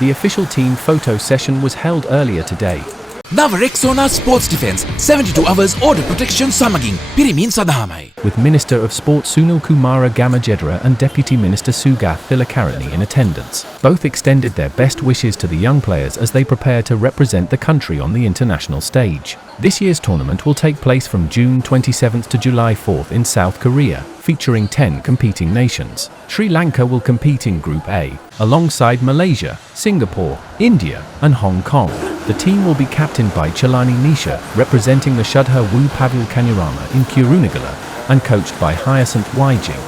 The official team photo session was held earlier today. Nava Rexona Sports Defence 72 hours order protection samagin pirimin සඳහාමයි. With Minister of Sport Sunil Kumara Gamajedra and Deputy Minister Sugath Thilakarani in attendance. Both extended their best wishes to the young players as they prepare to represent the country on the international stage. This year's tournament will take place from June 27th to July 4th in South Korea, featuring 10 competing nations. Sri Lanka will compete in Group A, alongside Malaysia, Singapore, India and Hong Kong. The team will be captained by Chalani Nisha, representing the Shudha Wu Pavil Kanyarama in Kurunegala, and coached by Hyacinth Wijing.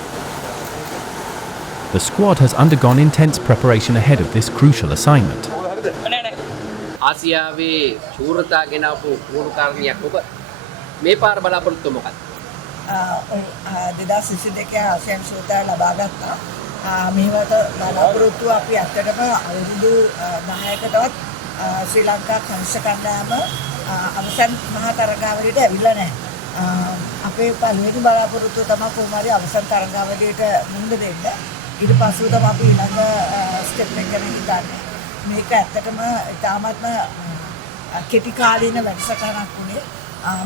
The squad has undergone intense preparation ahead of this crucial assignment. ආසියාවේ ශූරතා ගෙනාවු කුරුකාරණියක් ඔබ මේ පාර බලාපොරොත්තු මොකක්ද? 2022 ආසියානු ශූරතාව ලබා ගත්තා. මේවට බලාපොරොත්තු අපි ඇත්තටම අවුරුදු 10කටවත් ශ්‍රී ලංකා කංශ කණ්ඩායම අවසන් මහා තරගාවලියට ඇවිල්ලා නැහැ. අපේ පළවෙනි බලාපොරොත්තුව තමයි කොහොම හරි අවසන් තරගාවලියට මුහුණ දෙන්න. ඊට පස්සේ තමයි අපි ඊළඟ ස්ටෙප් එක ගැන හිතන්නේ. මේක ඇත්තටම ඉතාමත්ම කෙටි කාලීන වැඩසටහනක් වුණේ.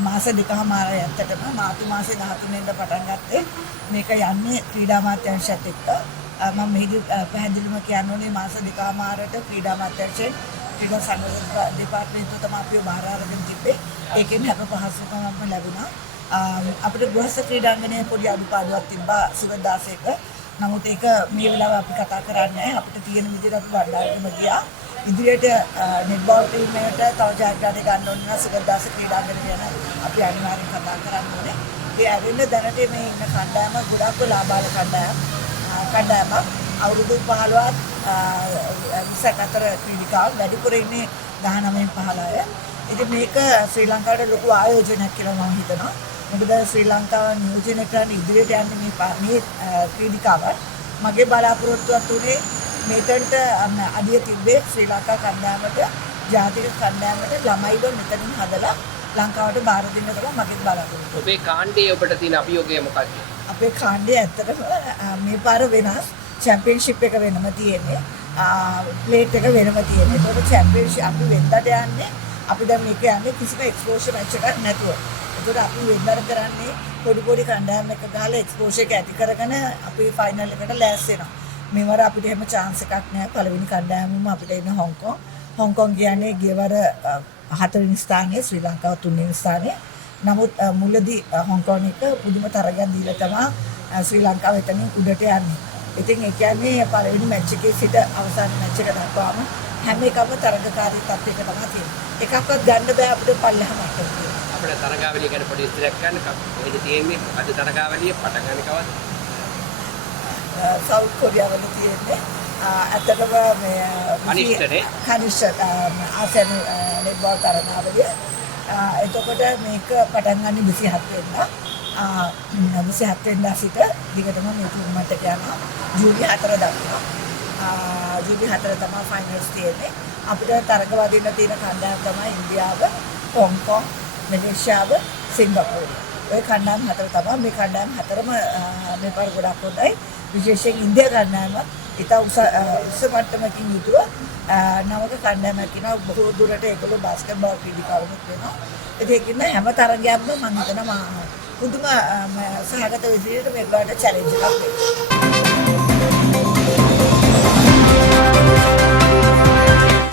මාස දෙකමාරයි ඇත්තටම මාර්තු මාසේ 13 වෙනිදා පටන් ගත්තේ. මේක යන්නේ ක්‍රීඩා අමාත්‍යාංශයත් එක්ක. මම මෙහිදී පැහැදිලිවම කියන්න ඕනේ මාස දෙකමාරට ක්‍රීඩා අමාත්‍යාංශයෙන් ක්‍රීඩා සංවර්ධන දෙපාර්තමේන්තුව තමයි අපිව බාර අරගෙන තිබ්බේ. ඒකෙන් හැම පහසුකමක්ම ලැබුණා. අපිට ගෘහස්ත ක්‍රීඩාංගණයේ පොඩි අඩුපාඩුවක් තිබ්බා සුගතදාසයක. නමුත් ඒක මේ වෙලාව අපි කතා කරන්නේ නැහැ. අපිට තියෙන විදිහට අපි වඩාගෙන ගියා. ඉදිරියට නෙට්බෝල් ටීම් එකට තව ජයග්‍රහණය ගන්න ඕන නම් සුගතදාස ක්‍රීඩාංගණය ගැන අපි අනිවාර්යෙන් කතා කරන්න ඕනේ. ඒ ඇරෙන්න දැනට මේ ඉන්න කණ්ඩායම ගොඩක් ලාභාල කණ්ඩායමක්. අවුරුදු 15ක් 24 ක්‍රීඩිකාවන් වැඩිපුර ඉන්නේ 19 15. ඉතින් මේක ශ්‍රී ලංකාවට ලොකු ආයෝජනයක් කියලා මම හිතනවා. මොකද ශ්‍රී ලංකාව නියෝජනය කරන ඉදිරියට යන්නේ මේ ක්‍රීඩිකාවන්. මගේ බලාපොරොත්තුවක් උනේ මේකට අඩිය තිබ්බේ ශ්‍රී ලංකා කණ්ඩායමට ජාතික කණ්ඩායමට ළමයිව මෙතනින් හදලා ලංකාවට බාර දෙන්න කියලා මගේ බලාපොරොත්තුව. ඔබේ කාණ්ඩයේ ඔබට තියෙන අභියෝගය මොකක්ද? අපේ කාණ්ඩය ඇත්තටම මේ පාර වෙනස්. චැම්පියන්ෂිප් එක වෙනම තියෙන්නේ. ප්ලේට් එක වෙනම තියෙන්නේ. ඒකට චැම්පියන්ෂිප් අපි වෙන්දට යන්නේ. අපි දැන් මේක යන්නේ කිසිම එක්ස්පෝෂර් මැච් එකක් නැතුව. ඒකට අපි වෙන්දට කරන්නේ පොඩි කණ්ඩායම් එක ගහලා එක්ස්පෝෂර් එක ඇති කරගෙන අපි ෆයිනල් එකට ලෑස්ති වෙනවා. මේවර අපිට එහෙම chance එකක් නැහැ. පළවෙනි කණ්ඩායමම අපිට ඉන්නේ හොංකොං. හොංකොං කියන්නේ ගියවර 4 වෙනි ස්ථානයේ ශ්‍රී ලංකාව 3 වෙනි ස්ථානයේ. නමුත් මුලදී හොංකොං එක පුදුම තරගයක් දීලා තමයි ශ්‍රී ලංකාව එතනින් උඩට යන්නේ. ඉතින් ඒ කියන්නේ පළවෙනි මැච් එකේ සිට අවසාන මැච් එක දක්වාම හැම එකම තරගකාරී තත්ත්වයක තමයි තියෙන්නේ. එකක්වත් ගන්න බෑ අපිට පල්ලෙහාම අටට. අපේ තරගාවලිය ගැන පොඩි ඉස්තරයක් ගන්න කොහෙද තියෙන්නේ? අද තරගාවලිය පටන් ගන්න කවද? සවුත් කොරියාවල තියෙන්නේ. ඇත්තටම මේ කනිෂ්ඨ ආසියානු නෙට්බෝල් තරගාවලිය. එතකොට මේක පටන් ගන්න 27 වෙනිදා. 27 වෙනිදා සිට දිගටම මේ ටූර්නමන්ට් එක යනවා. ජූලි 4 දක්වා. ජූලි 4 තමයි ෆයිනල්ස් තියෙන්නේ. අපිට තරග වදින්න තියෙන කණ්ඩායම් තමයි ඉන්දියාව, හොංකොං, මැලේසියාව, සිංගප්පූරු. ඔය කණ්ඩායම් හතර තමයි. මේ කණ්ඩායම් හතරම මේ පාර ගොඩක් හොඳයි. විශේෂයෙන් ඉන්දියා කණ්ඩායම ඉතා උස මට්ටමකින් යුතුව නවක කණ්ඩායමක් කියනවා. බොහෝ දුරට ඒගොල්ලෝ බාස්කට්බෝල් ක්‍රීඩිකාවුත් වෙනවා. ඒකකින් හැම තරගයක්ම මම හිතනවා පුදුම සහගත විදිහට මේකට චැලෙන්ජ් එකක් වෙනවා.